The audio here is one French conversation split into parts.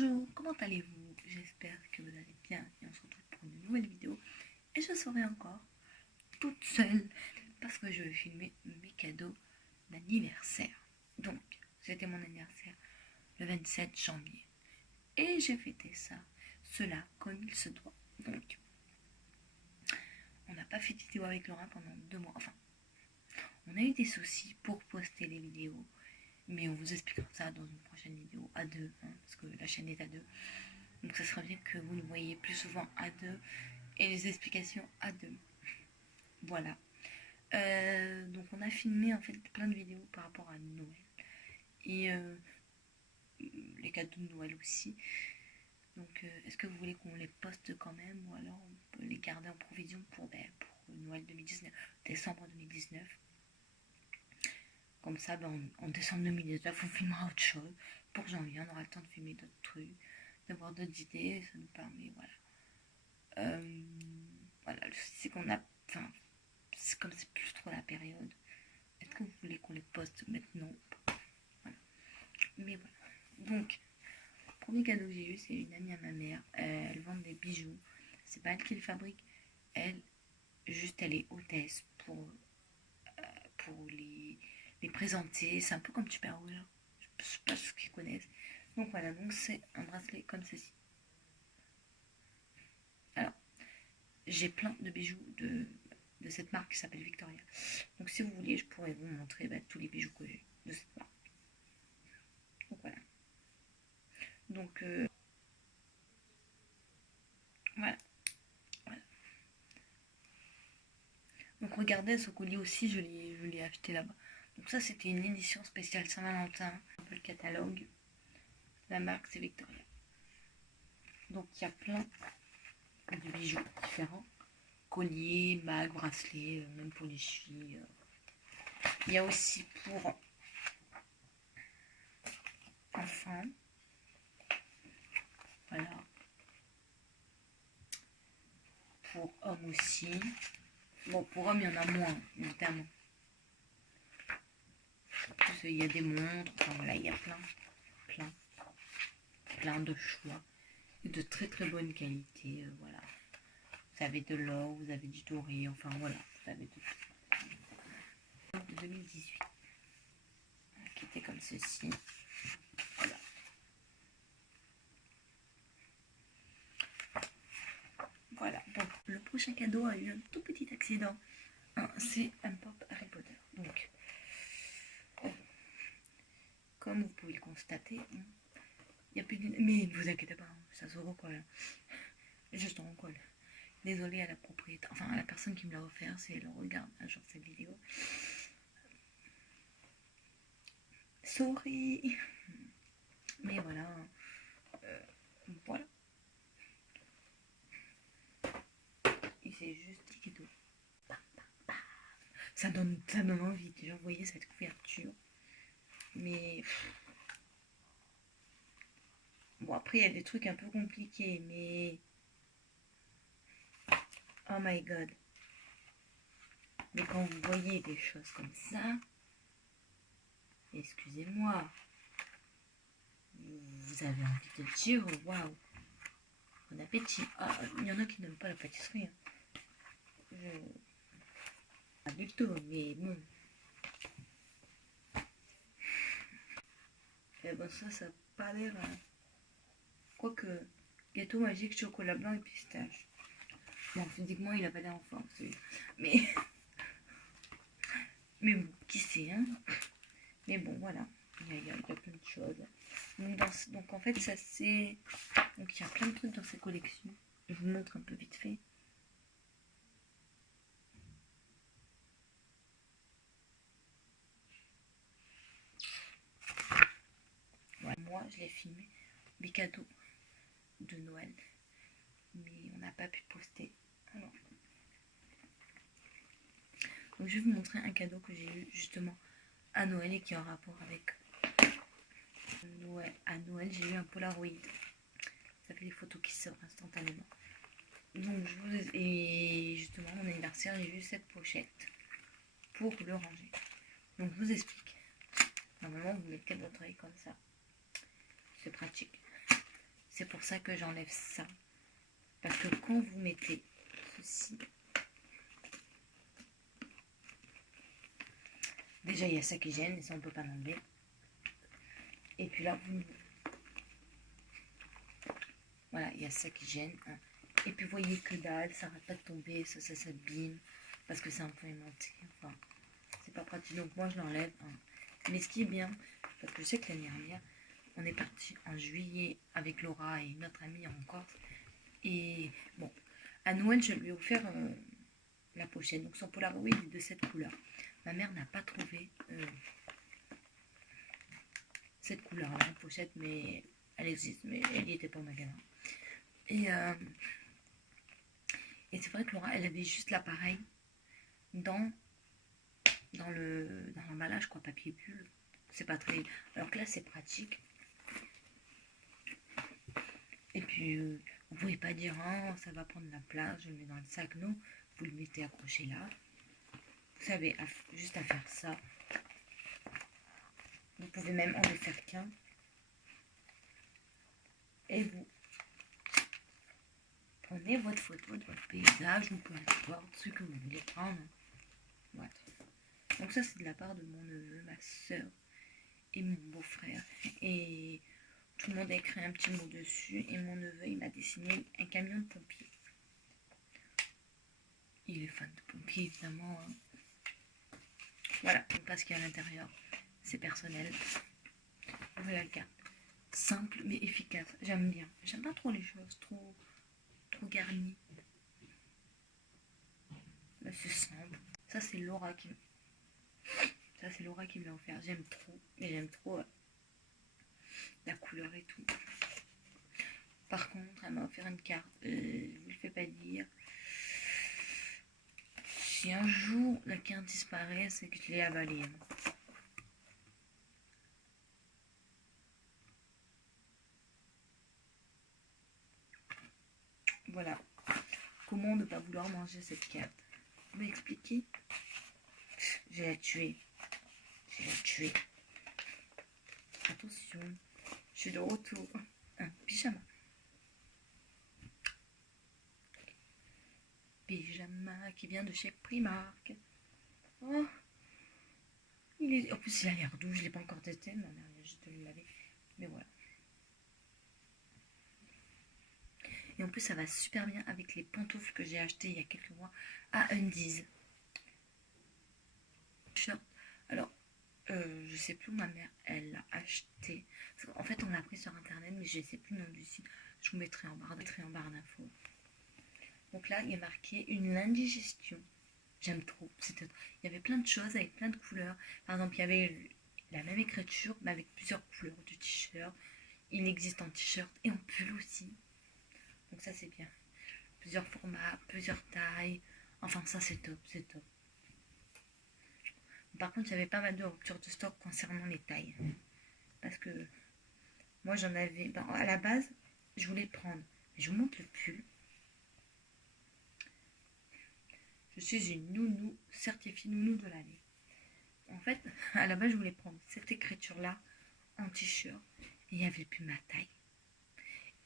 Bonjour, comment allez-vous? J'espère que vous allez bien et on se retrouve pour une nouvelle vidéo. Et je serai encore toute seule parce que je vais filmer mes cadeaux d'anniversaire. Donc, c'était mon anniversaire le 27 janvier. Et j'ai fêté cela comme il se doit. Donc, on n'a pas fait de vidéo avec Laura pendant 2 mois. Enfin, on a eu des soucis pour poster les vidéos. Mais on vous expliquera ça dans une prochaine vidéo à deux, hein, parce que la chaîne est à deux. Donc ça serait bien que vous nous voyez plus souvent à deux et les explications à deux. Voilà. Donc on a filmé en fait plein de vidéos par rapport à Noël. Et les cadeaux de Noël aussi. Donc est-ce que vous voulez qu'on les poste quand même ou alors on peut les garder en provision pour Noël 2019, décembre 2019. Comme ça, en décembre 2019, on filmera autre chose. Pour janvier, on aura le temps de filmer d'autres trucs, d'avoir d'autres idées. Ça nous permet, voilà. Voilà, c'est qu'on a... Enfin, c'est comme c'est plus trop la période. Est-ce que vous voulez qu'on les poste maintenant? Voilà. Mais voilà. Donc, le premier cadeau que j'ai eu, c'est une amie à ma mère. Elle vend des bijoux. C'est pas elle qui les fabrique. Elle est hôtesse pour les présenter. C'est un peu comme Tupperware. Je sais pas ceux qui connaissent. Donc voilà, donc c'est un bracelet comme ceci. Alors, j'ai plein de bijoux de cette marque qui s'appelle Victoria. Donc si vous voulez, je pourrais vous montrer tous les bijoux que j'ai de cette marque. Donc voilà. Donc voilà. Donc regardez ce collier aussi, je l'ai acheté là-bas. Donc ça c'était une édition spéciale Saint-Valentin, un peu le catalogue. La marque c'est Victoria. Donc il y a plein de bijoux différents. Collier, bague, bracelet, même pour les chevilles. Il y a aussi pour enfants. Voilà. Pour hommes aussi. Bon, pour hommes, il y en a moins, évidemment. Il y a des montres, enfin voilà, il y a plein de choix. Et de très très bonne qualité, voilà. Vous avez de l'or, vous avez du doré, enfin voilà, vous avez de tout. De 2018. Qui était comme ceci. Voilà. Voilà, donc le prochain cadeau a eu un tout petit accident. C'est un pop Harry Potter. Donc, comme vous pouvez le constater, il n'y a plus d'une... Mais ne vous inquiétez pas, ça se recolle. Juste en recolle. Désolée à la propriétaire, enfin à la personne qui me l'a offert, si elle regarde un jour cette vidéo. Sorry. Mais voilà. Voilà. Et c'est juste petit cadeau. Ça donne envie. Déjà, vous voyez cette couverture. Mais... Bon, après, il y a des trucs un peu compliqués, mais... Oh my god. Mais quand vous voyez des choses comme ça, excusez-moi, vous avez envie de dire waouh, bon appétit. Ah, il y en a qui n'aiment pas la pâtisserie. Pas du tout, mais bon. Et ben ça n'a pas l'air. Quoique, gâteau magique, chocolat blanc et pistache. Bon, physiquement, il a pas l'air en forme, celui-là. Mais bon, qui sait, hein. Mais bon, voilà. Il y a plein de choses. Donc en fait, ça c'est... Donc il y a plein de trucs dans cette collection. Je vous montre un peu vite fait. Voilà. Moi, je l'ai filmé, mes cadeaux de Noël. Mais on n'a pas pu poster. Alors. Donc je vais vous montrer un cadeau que j'ai eu justement à Noël et qui est en rapport avec Noël. À Noël, j'ai eu un Polaroid. Ça fait des photos qui sortent instantanément. Donc et justement mon anniversaire, j'ai eu cette pochette pour le ranger. Donc je vous explique. Normalement, vous mettez votre œil comme ça. C'est pratique. C'est pour ça que j'enlève ça. Parce que quand vous mettez ceci, déjà il y a ça qui gêne et ça on peut pas l'enlever. Et puis là, voilà, il y a ça qui gêne. Hein. Et puis vous voyez que dalle, ça n'arrête pas de tomber, ça s'abîme. Parce que c'est un peu aimanté. Enfin, c'est pas pratique. Donc moi je l'enlève. Hein. Mais ce qui est bien, parce que je sais que l'année dernière, on est parti en juillet avec Laura et notre amie en Corse. Et bon, à Noël, je lui ai offert la pochette. Donc son Polaroid est de cette couleur. Ma mère n'a pas trouvé cette couleur, la pochette, mais elle existe, mais elle n'y était pas au magasin. Et c'est vrai que Laura, elle avait juste l'appareil dans l'emballage, quoi, papier bulle. C'est pas très... Alors que là, c'est pratique. Et puis, vous pouvez pas dire, oh, ça va prendre la place, je le mets dans le sac. Non, vous le mettez accroché là. Vous savez, juste à faire ça. Vous pouvez même en faire qu'un. Et vous prenez votre photo de votre paysage ou peu importe ce que vous voulez prendre. Voilà. Donc ça, c'est de la part de mon neveu, ma soeur et mon beau-frère. Et tout le monde a écrit un petit mot dessus. Et mon neveu, il m'a dessiné un camion de pompiers. Il est fan de pompiers, évidemment. Hein. Voilà, donc parce qu'il y a à l'intérieur, c'est personnel. Voilà le cas. Simple mais efficace. J'aime bien. J'aime pas trop les choses trop garnies. Là, c'est simple. Ça, c'est Laura qui me l'a offert. J'aime trop. Et j'aime trop la couleur et tout. Par contre, elle m'a offert une carte. Je vous le fais pas dire. Si un jour la carte disparaît, c'est que je l'ai avalée. Voilà. Comment ne pas vouloir manger cette carte? Vous m'expliquez? Je vais la tuer. Je vais la tuer. Attention. Je suis de retour. Un pyjama. Pyjama qui vient de chez Primark. Oh. En plus, il a l'air doux. Je ne l'ai pas encore testé. Ma mère vient juste de le laver. Mais voilà. Et en plus, ça va super bien avec les pantoufles que j'ai achetées il y a quelques mois à Undies. Alors, je sais plus où ma mère, elle l'a acheté. En fait, on l'a pris sur internet, mais je ne sais plus le nom du site. Je vous mettrai en barre d'infos. Donc là, il y a marqué une indigestion. J'aime trop. Il y avait plein de choses avec plein de couleurs. Par exemple, il y avait la même écriture, mais avec plusieurs couleurs du t-shirt. Il existe en t-shirt et en pull aussi. Donc ça, c'est bien. Plusieurs formats, plusieurs tailles. Enfin, ça, c'est top, c'est top. Par contre, j'avais pas mal de ruptures de stock concernant les tailles. Parce que moi, j'en avais... Ben, à la base, je voulais le prendre. Mais je vous montre le pull. Je suis une nounou, certifiée nounou de l'année. En fait, à la base, je voulais prendre cette écriture-là en t-shirt. Et il n'y avait plus ma taille.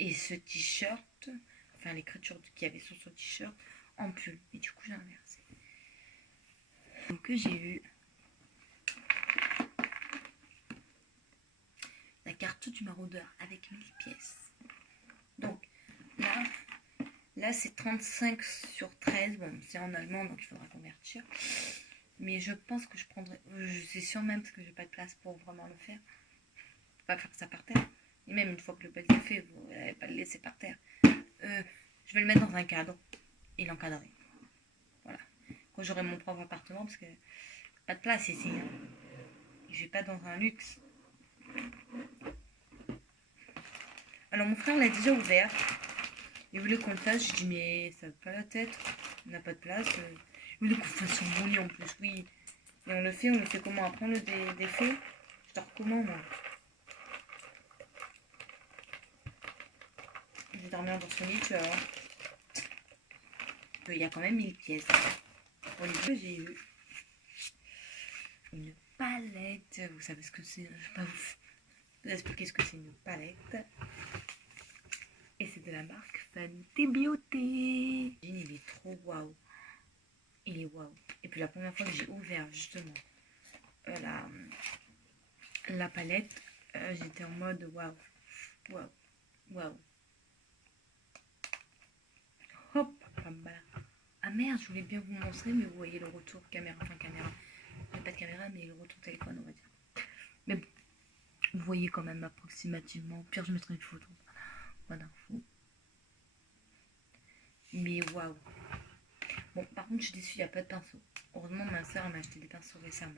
Et ce t-shirt, enfin l'écriture qu'il y avait sur ce t-shirt, en pull. Et du coup, j'ai inversé. Donc, j'ai eu la carte du maraudeur avec 1000 pièces. Donc, là c'est 35 sur 13. Bon, c'est en allemand, donc il faudra convertir. Mais je pense que je prendrai... Je suis sûre même, parce que j'ai pas de place pour vraiment le faire. Faut pas faire ça par terre. Et même une fois que le bel est fait, vous n'allez pas le laisser par terre. Je vais le mettre dans un cadre et l'encadrer. Voilà. Quand j'aurai mon propre appartement, parce que pas de place ici. Hein. Je vais pas dans un luxe. Alors mon frère l'a déjà ouvert. Il voulait qu'on le fasse. Je dis mais ça va pas la tête. On n'a pas de place. Il voulait qu'on fasse son bon lit en plus. Oui. Et on le fait comment? Après on le défait. Je dors comment moi? Je vais dormir dans son lit, tu vas voir. Il y a quand même 1000 pièces. Pour les deux, j'ai eu une palette. Vous savez ce que c'est? Je vais pas vous expliquer ce que c'est une palette. de la marque Fenty Beauty. Il est trop waouh. Il est waouh. Et puis la première fois que j'ai ouvert justement la palette, j'étais en mode waouh, waouh, waouh. Hop, voilà. Ah merde, je voulais bien vous montrer, mais vous voyez le retour caméra, enfin caméra, pas de caméra, mais le retour téléphone, on va dire. Mais bon, vous voyez quand même approximativement. Au pire, je mettrai une photo. Voilà, fou. Mais waouh. Bon, par contre, je suis déçue, il n'y a pas de pinceau. Heureusement, ma soeur m'a acheté des pinceaux récemment.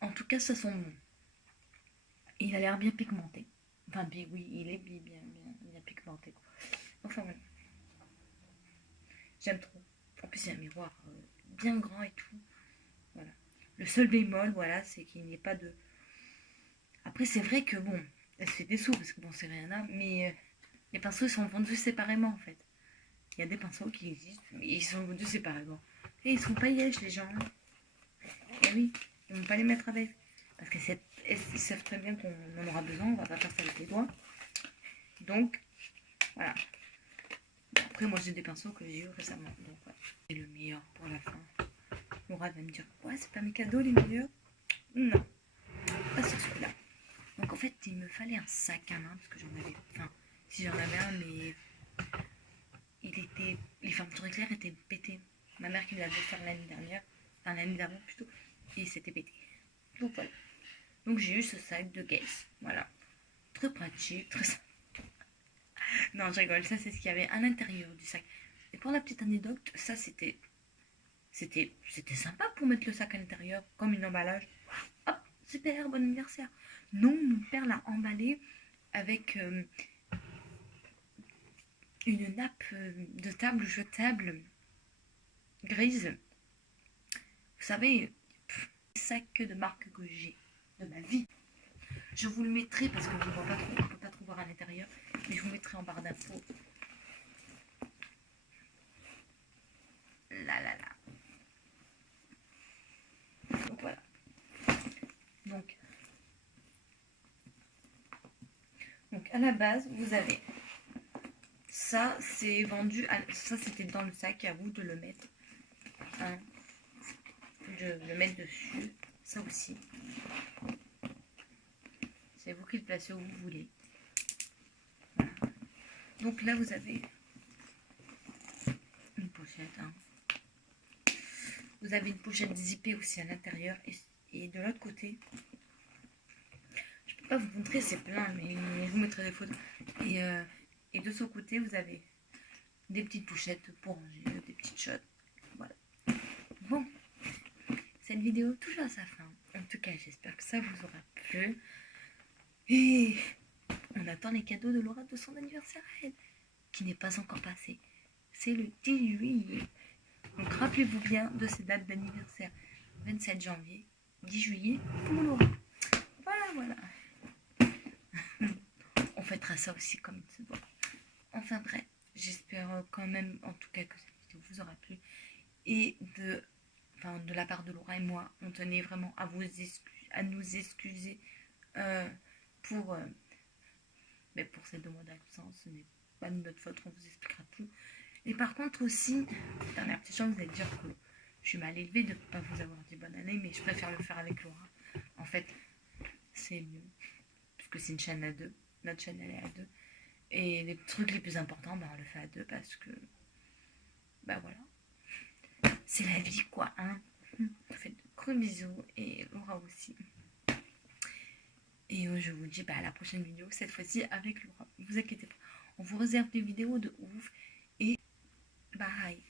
En tout cas, ça sent bon. Il a l'air bien pigmenté. Enfin, oui, il est bien pigmenté. Enfin, voilà. J'aime trop. En plus, il y a un miroir bien grand et tout. Voilà. Le seul bémol, voilà, c'est qu'il n'y ait pas de... Après, c'est vrai que, bon, elle se fait des sous, parce que bon, c'est rien là, mais les pinceaux, ils sont vendus séparément, en fait. Il y a des pinceaux qui existent, mais ils sont vendus séparément. Et ils sont pas yèches, les gens. Et oui, ils vont pas les mettre avec. Parce qu'ils savent très bien qu'on en aura besoin, on va pas faire ça avec les doigts. Donc, voilà. Bon, après, moi, j'ai des pinceaux que j'ai eu récemment. Donc, voilà. C'est le meilleur pour la fin. Laura va me dire, ouais, c'est pas mes cadeaux les meilleurs. Non, pas sur celui-là. Donc, en fait, il me fallait un sac à main, parce que j'en avais... Enfin, si j'en avais un, mais... Les fermetures éclairs étaient pétées. Ma mère qui me l'avait fait l'année dernière, enfin l'année d'avant plutôt, et c'était pété. Donc voilà. Donc j'ai eu ce sac de Guess. Voilà. Très pratique, très simple. Non, je rigole, ça c'est ce qu'il y avait à l'intérieur du sac. Et pour la petite anecdote, ça c'était sympa pour mettre le sac à l'intérieur, comme une emballage. Hop, super, bon anniversaire. Non, mon père l'a emballé avec une nappe de table jetable grise. Vous savez, sac de marque que j'ai de ma vie. Je vous le mettrai parce que je ne vois pas trop, on ne peut pas trop voir à l'intérieur, mais je vous mettrai en barre d'infos. Là là là. Donc voilà. Donc à la base, vous avez ça, c'est vendu, ça c'était dans le sac, à vous de le mettre. Hein, de le mettre dessus, ça aussi. C'est vous qui le placez où vous voulez. Voilà. Donc là vous avez une pochette. Hein. Vous avez une pochette zippée aussi à l'intérieur et de l'autre côté. Je peux pas vous montrer, c'est plein, mais je vous mettrai des photos. Et de ce côté, vous avez des petites pochettes pour ranger, des petites shots. Voilà. Bon, cette vidéo touche à sa fin. En tout cas, j'espère que ça vous aura plu. Et on attend les cadeaux de Laura de son anniversaire à elle, qui n'est pas encore passé. C'est le 10 juillet. Donc rappelez-vous bien de ces dates d'anniversaire. 27 janvier, 10 juillet pour Laura. Voilà. On fêtera ça aussi comme il se doit. Enfin bref, j'espère quand même en tout cas que cette vidéo vous aura plu. Et de la part de Laura et moi, on tenait vraiment à nous excuser pour ces 2 mois d'absence. Ce n'est pas de notre faute, on vous expliquera tout. Et par contre aussi, dernière petite chose, vous allez dire que je suis mal élevée de ne pas vous avoir dit bonne année, mais je préfère le faire avec Laura. En fait, c'est mieux, parce que c'est une chaîne à 2. Notre chaîne, elle est à 2. Et les trucs les plus importants, on le fait à 2 parce que, voilà. C'est la vie, quoi, hein. Je vous fais de gros bisous et Laura aussi. Et je vous dis à la prochaine vidéo, cette fois-ci avec Laura. Ne vous inquiétez pas, on vous réserve des vidéos de ouf. Et bye.